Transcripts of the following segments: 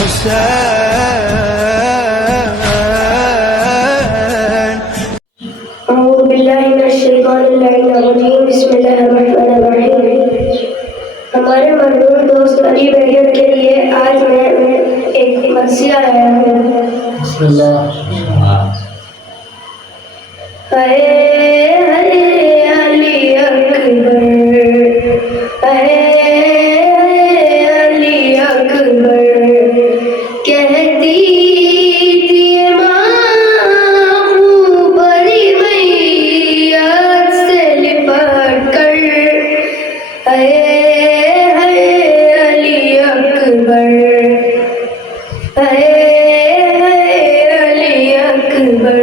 الحسين. أعوذ بالله من الشیطان اللعین الرجیم. بسم اللہ الرحمن الرحیم. ہمارے مرحوم دوست علی بیگم کے لیے آج میں ایک مرثیہ لایا ہوں. بسم اللہ. اے علی اکبر، اے علی اکبر، کہتی تھی ماں بڑی میت سے لپٹ کر، اے علی اکبر، اے علی اکبر،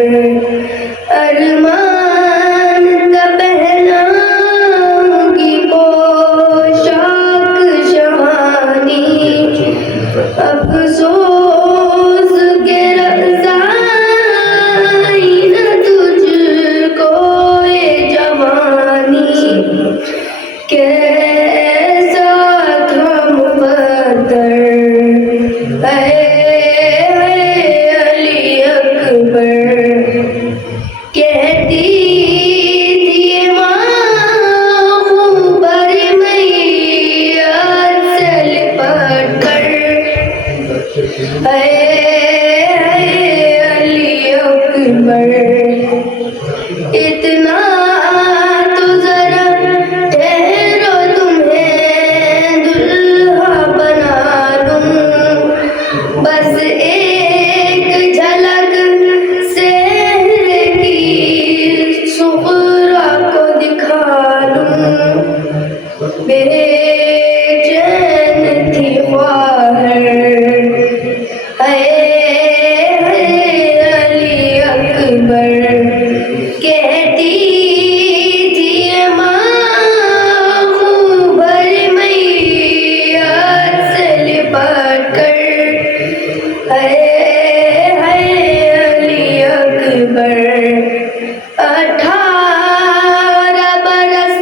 ارمان کا پہناؤں گی پوشاک شہانی، افسوس کے رضائی نہ تجھ کو یہ جوانی، کیسا تھا مقدر، اے علی اکبر، کہتی تھی ماں بڑی میت سے لپٹ کر، اے علی اکبر، اتنا تو ذرا ٹھہرو تمہیں دلہا بنا لوں، بس ایک جھلک سحر کی صغرا کو دکھا لوں، بے چین تھی خواہر، اے علی اکبر، کہتی تھی ماں بڑی میت سے لپٹ کر، اے علی اکبر، 18 برس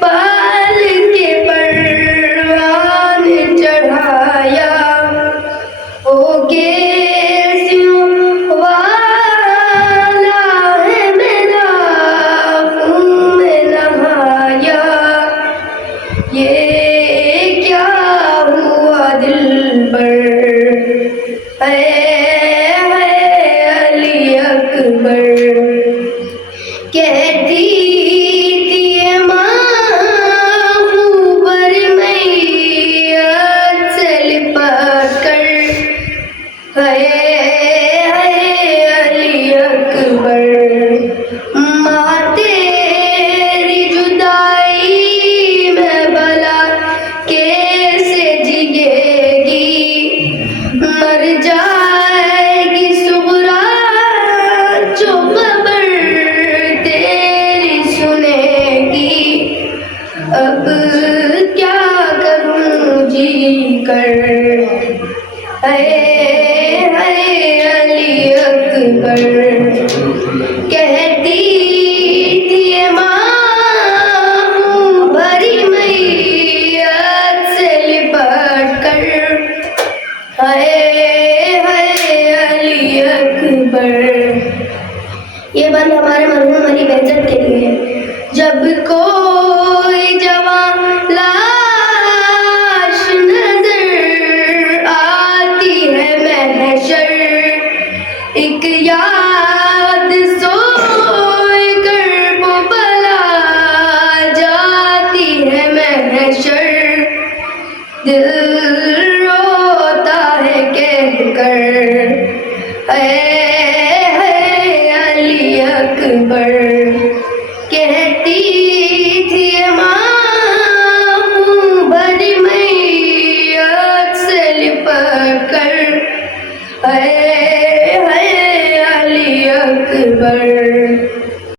پال کے پروان چڑھایا، ہو گیسیوں والا ہے میرا خون میں نہایا، یہ کیا ہوا دل پر، اے علی اکبر، کہتی تھی ماں بڑی میت سے لپٹ کر، اے علی اکبر، ماں تیری جدائی میں بھلا کیسے جیے گی، مر جائے گی صغرا جو خبر تیری سنے گی، اب کیا کروں جی کر، اے علی اکبر، کہتی تھی ماں بڑی میت سے لپٹ کر، اے علی اکبر. یہ بند ہمارے مرحوم علی بہزت کے لیے ہے. جب کوئی جوان لاش نظر آتی ہے محشر، ایک یاد سوئے کر وہ بلا جاتی ہے محشر، دل روتا ہے کہہ کر، اے علی اکبر،